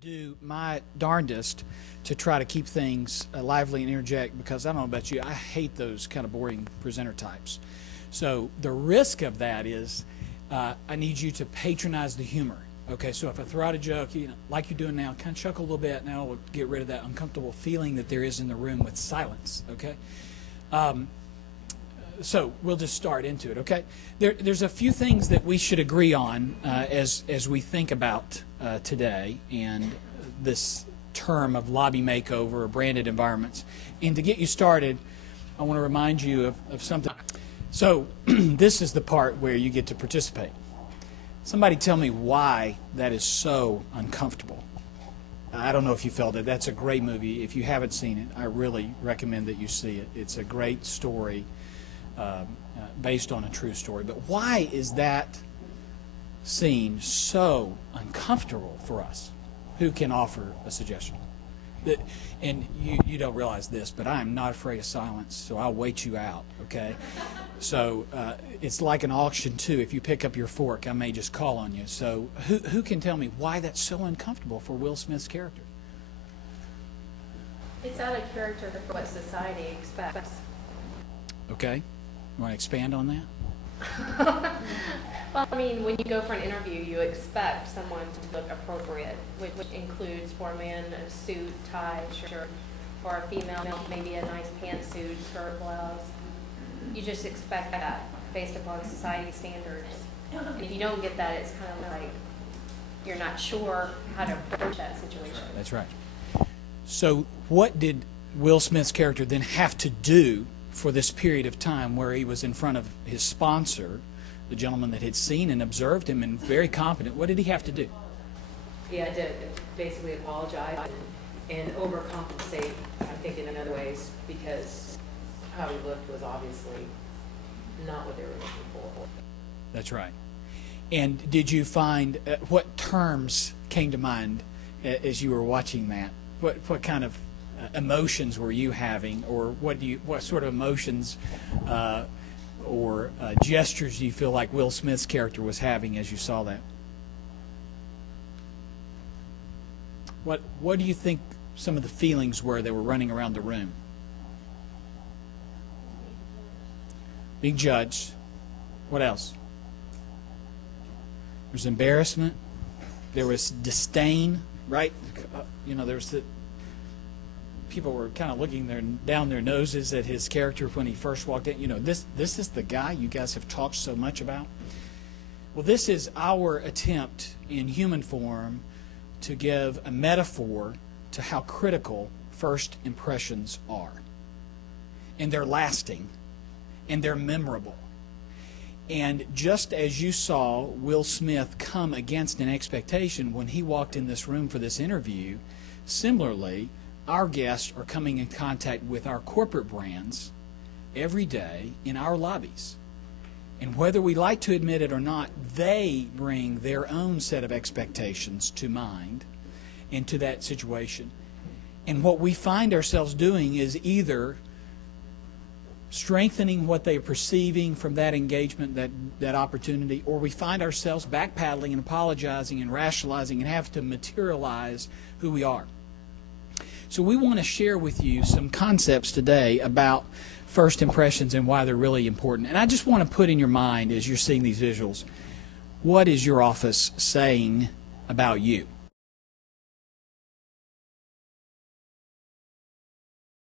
to do my darndest to try to keep things lively and interject, because I don't know about you, I hate those kind of boring presenter types. So the risk of that is I need you to patronize the humor. Okay, so if I throw out a joke, like you're doing now, kind of chuckle a little bit, now we'll get rid of that uncomfortable feeling that there is in the room with silence, okay? So we'll just start into it, okay? There's a few things that we should agree on as we think about today and this term of lobby makeover or branded environments. And to get you started, I want to remind you of something. So this is the part where you get to participate. Somebody tell me why that is so uncomfortable. I don't know if you felt it. That's a great movie. If you haven't seen it, I really recommend that you see it. It's a great story based on a true story. But why is that scene so uncomfortable for us? Who can offer a suggestion? And you don't realize this, but I am not afraid of silence, so I'll wait you out, okay? So it's like an auction, too. If you pick up your fork, I may just call on you. So who can tell me why that's so uncomfortable for Will Smith's character? It's out of character for what society expects. Okay. You want to expand on that? Well, I mean, when you go for an interview, you expect someone to look appropriate, which includes for a man a suit, tie, shirt, for a female maybe a nice pantsuit, skirt, blouse. You just expect that based upon society standards. And if you don't get that, it's kind of like you're not sure how to approach that situation. That's right. So what did Will Smith's character then have to do for this period of time where he was in front of his sponsor, the gentleman that had seen and observed him and very competent? What did he have to do? He had to basically apologize and overcompensate, I think, in other ways, because how he looked was obviously not what they were looking for. That's right. And did you find, what terms came to mind as you were watching that? What kind of emotions were you having, or what sort of emotions or gestures do you feel like Will Smith's character was having as you saw that? What do you think some of the feelings were that were running around the room? Being judged. What else? There's embarrassment. There was disdain, right? There was people were kind of looking down their noses at his character when he first walked in. This is the guy you guys have talked so much about. Well, this is our attempt in human form to give a metaphor to how critical first impressions are. And they're lasting, and they're memorable. And just as you saw Will Smith come against an expectation when he walked in this room for this interview, similarly, our guests are coming in contact with our corporate brands every day in our lobbies. And whether we like to admit it or not, they bring their own set of expectations to mind and to that situation. And what we find ourselves doing is either strengthening what they're perceiving from that engagement, that opportunity, or we find ourselves backpedaling and apologizing and rationalizing and have to materialize who we are. So we want to share with you some concepts today about first impressions and why they're really important. And I just want to put in your mind, as you're seeing these visuals, what is your office saying about you?